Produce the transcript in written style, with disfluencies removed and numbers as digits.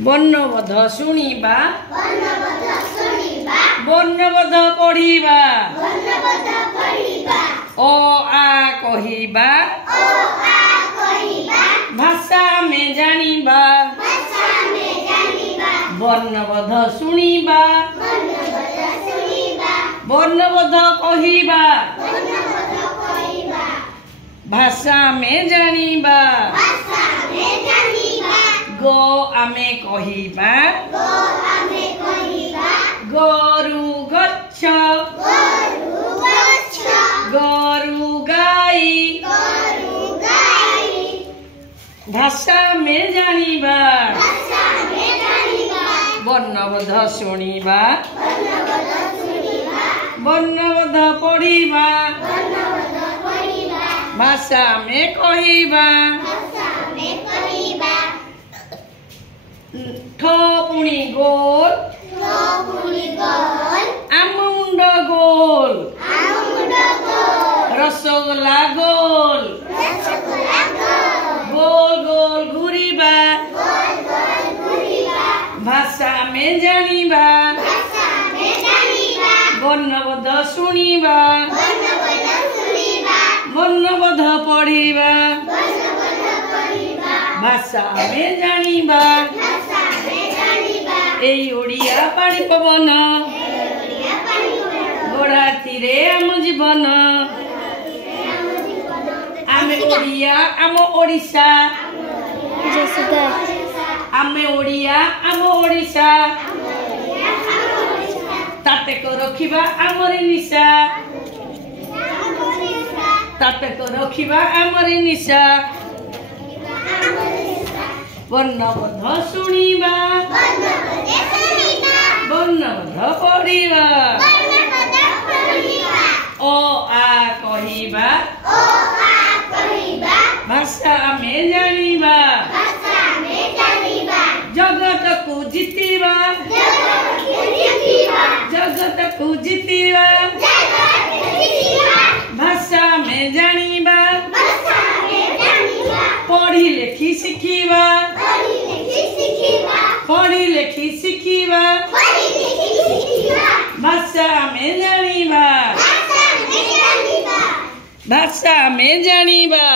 ବର୍ଣ୍ଣବୋଧ ଶୁଣିବା ବର୍ଣ୍ଣବୋଧ ପଢ଼ିବା ଅ ଆ କହିବା ଭାଷା ଆମେ ଜାଣିବା ବର୍ଣ୍ଣବୋଧ ଶୁଣିବା ବର୍ଣ୍ଣବୋଧ କହିବା ଭାଷା ଆମେ ଜାଣିବା ଗ ଆମେ କହିବା ଗରୁ ଗଛ ଗରୁ ଗାଈ ଭାଷା ଆମେ ଜାଣିବା ବର୍ଣ୍ଣବୋଧ ଶୁଣିବା ବର୍ଣ୍ଣବୋଧ ପଢ଼ିବା ଭାଷା ଆମେ କହିବା ଠ ପୁଣି ଗୋଲ ଆମ ମୁଣ୍ଡ ଗୋଲ ରସଗୋଲା ଗୋଲ ଗୋଲ ଗୋଲ ଘୁରିବା ଭାଷା ଆମେ ଜାଣିବା ବର୍ଣ୍ଣବୋଧ ଶୁଣିବା ବର୍ଣ୍ଣବୋଧ ପଢ଼ିବା ଭାଷା ଆମେ ଜାଣିବା এই ওড়িয়া পানি পবন গড়াতিরে আম জীবন আমি ওড়িয়া আম ওড়িশা আমি ওড়িয়া আম ওড়িশা তাতেক রখিবা আমরি নিশা তাতেক রখিবা আমরি নিশা ବର୍ଣ୍ଣବୋଧ ଶୁଣିବା ବର୍ଣ୍ଣବୋଧ ପଢ଼ିବା ଅ ଆ କହିବା ଭାଷା ଆମେ ଜାଣିବା ଜଗତକୁ ଜିତିବା ଜଗତକୁ ଜିତିବା ଭାଷା ଆମେ ଜାଣିବା ପଢ଼ି ଲେଖି ଶିଖିବା ପଢ଼ି ଲେଖି ଶିଖିବା ଭାଷା ଆମେ ଜାଣିବା ଭାଷା ଆମେ ଜାଣିବା।